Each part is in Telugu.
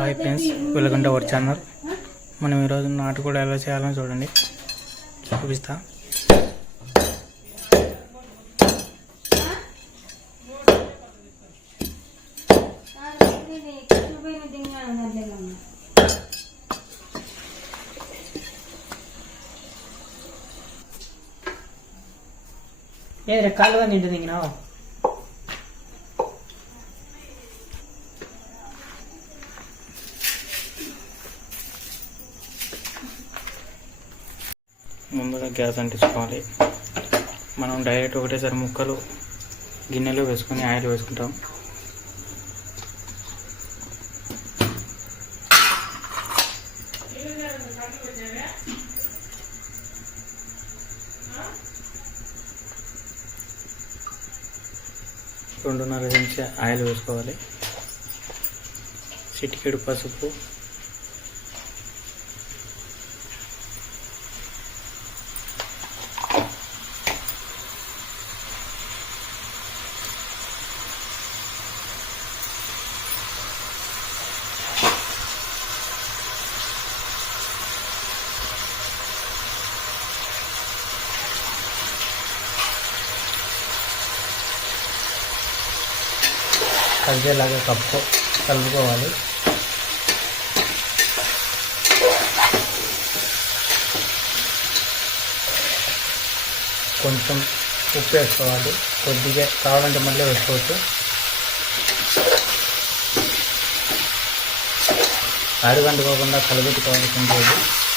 Hi friends welcome to our channel. మనం ఈరోజు కూడా ఎలా చేయాలని చూడండి. చూపిస్తా. ఏది కాలుగా నిండు దిగినావు ముందుగా గ్యాస్ అంటించుకోవాలి. మనం డైరెక్ట్ ఒకటేసారి ముక్కలు గిన్నెలో వేసుకొని ఆయిల్ వేసుకుంటాం. రెండున్నర చెంచా ఆయిల్ వేసుకోవాలి. చిటికెడు పసుపు కలిసేలాగా కప్పు కలుపుకోవాలి. కొంచెం ఉప్పు వేసుకోవాలి. కొద్దిగా కావాలంటే మళ్ళీ వేసుకోవచ్చు. అడుగంటుకోకుండా కలబెట్టుకోవాల్సిన లేదు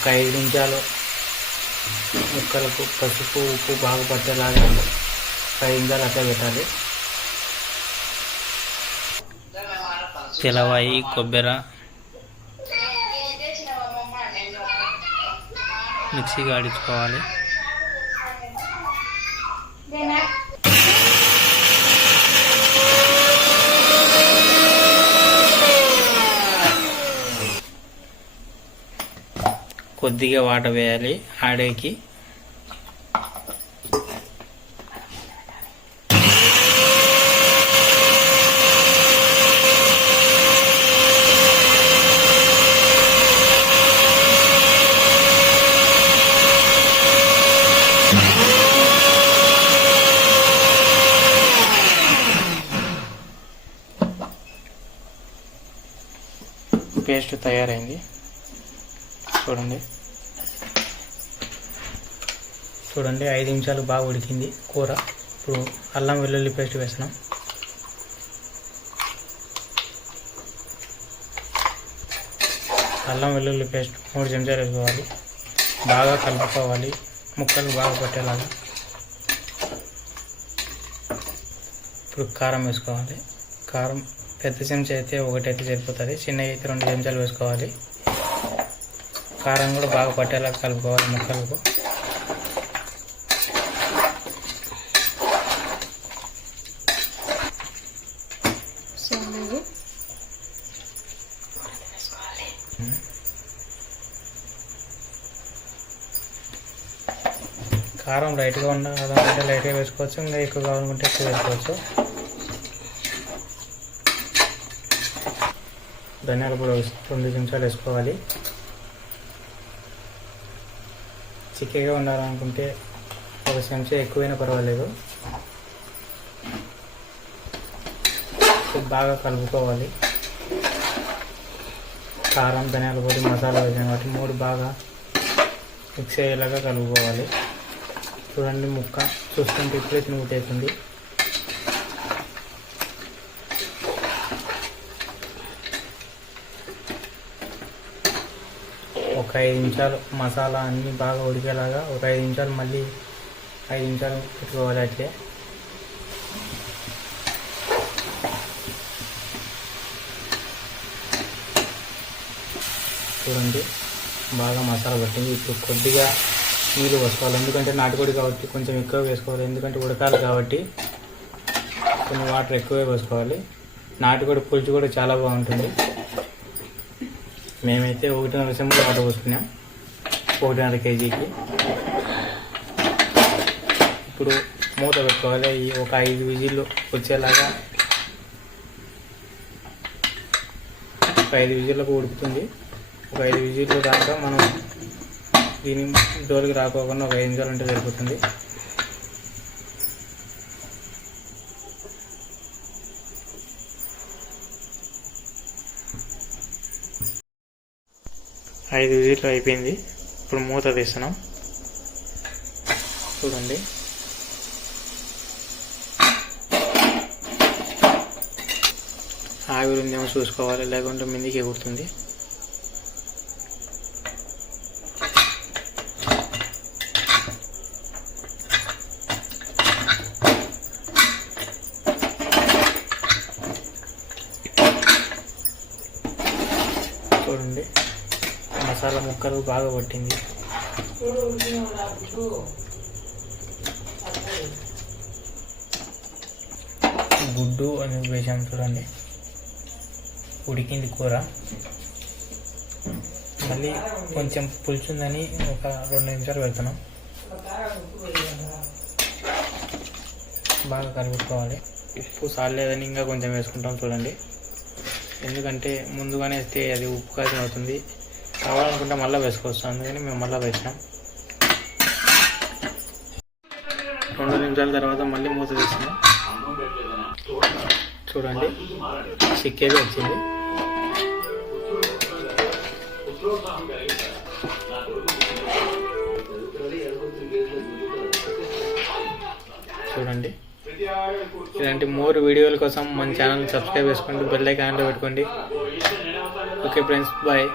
ఒక ఐదు నిమిషాలు. ముక్కలకు పసుపు ఉప్పు బాగా పట్టేలాగా ఒక ఐదు నిమిషాలు అట్లా పెట్టాలి. తెలవాయి కొబ్బరి మిక్సీగా ఆడించుకోవాలి కొద్దిగా వాటర్ వేయాలి ఆడేకి. పేస్ట్ తయారైంది. చూడండి. చూడండి ఐదు నిమిషాలు బాగా ఉడికింది కూర. ఇప్పుడు అల్లం వెల్లుల్లి పేస్ట్ వేసినాం అల్లం వెల్లుల్లి పేస్ట్ మూడు చెంచాలు వేసుకోవాలి. బాగా కలుపుకోవాలి. ముక్కలు బాగా పట్టేలాగా. ఇప్పుడు కారం వేసుకోవాలి. కారం పెద్ద చెంచా అయితే ఒకటైతే సరిపోతుంది. చిన్న అయితే రెండు చెంచాలు వేసుకోవాలి. కారం కూడా బాగా పట్టేలా కలుపుకోవాలి ముక్కలకు. కారం లైట్గా ఉండాలంటే లైట్గా వేసుకోవచ్చు ఇంకా ఎక్కువ కావాలనుకుంటే ఎక్కువ వేసుకోవచ్చు. ధనియాల పొడి వేసి రెండు నిమిషాలు వేసుకోవాలి. చిక్కగా ఉండాలనుకుంటే ఒక చెంచా ఎక్కువైనా పర్వాలేదు. బాగా కలుపుకోవాలి. కారం ధనియాల పొడి మసాలా వేసాం కాబట్టి మూడు బాగా మిక్స్ అయ్యేలాగా కలుపుకోవాలి. చూడండి ముక్క చూస్తుంటే ఇప్పుడే తినుగుతేస్తుంది ఒక ఐదు నిమిషాలు మసాలా అన్నీ బాగా ఉడికేలాగా ఒక ఐదు నిమిషాలు మళ్ళీ ఐదు నిమిషాలు పెట్టుకోవాలి అట్లే. చూడండి బాగా మసాలా పట్టింది. ఇప్పుడు కొద్దిగా నీళ్ళు పోసుకోవాలి. ఎందుకంటే నాటుకోడి కాబట్టి కొంచెం ఎక్కువ వేసుకోవాలి. ఎందుకంటే ఉడకాలి కాబట్టి కొన్ని వాటర్ ఎక్కువే పోసుకోవాలి. నాటుకోడి పులుసు కూడా చాలా బాగుంటుంది. మేమైతే ఒకటిన్నర చెంబు వాటర్ పోసుకున్నాం. ఒకటిన్నర కేజీకి. ఇప్పుడు మూత పెట్టుకోవాలి. ఈ ఒక ఐదు విజిల్లు వచ్చేలాగా ఒక ఐదు విజిల్లకు ఉడుకుతుంది. ఒక ఐదు విజిల్లు దాకా మనం దీని డోర్కి రాకోకుండా ఒక ఐదు నిమిషాలు ఉంటే సరిపోతుంది. ఐదు విజిట్లు అయిపోయింది. ఇప్పుడు మూత తీస్తున్నాం. చూడండి. ఆవిరి ఉందేమో చూసుకోవాలి లేకుంటే మిందికి ఎగురుతుంది. చూడండి. మసాలా ముక్కలు బాగా పట్టింది. గుడ్డు అని వేసాం చూడండి. ఉడికింది కూర. మళ్ళీ కొంచెం పులుచుందని ఒక రెండు నిమిషాలు పెడుతున్నాం బాగా కలుపుకోవాలి ఉప్పు సాలేదని ఇంకా కొంచెం వేసుకుంటాం చూడండి. ఎందుకంటే ముందుగానే వేస్తే అది ఉప్పు కాసిన అవుతుంది. కావాలనుకుంటే మళ్ళీ వేసుకోవచ్చు. అందుకని మేము మళ్ళీ వేసినాం. రెండు నిమిషాల తర్వాత మళ్ళీ మూత తీసినాం. చూడండి చిక్కేది వచ్చింది. చూడండి. ఇలాంటి మోర్ వీడియోల కోసం మన ఛానల్ సబ్స్క్రైబ్ చేసుకోండి బెల్ ఐకాన్లో పెట్టుకోండి. Okay friends bye.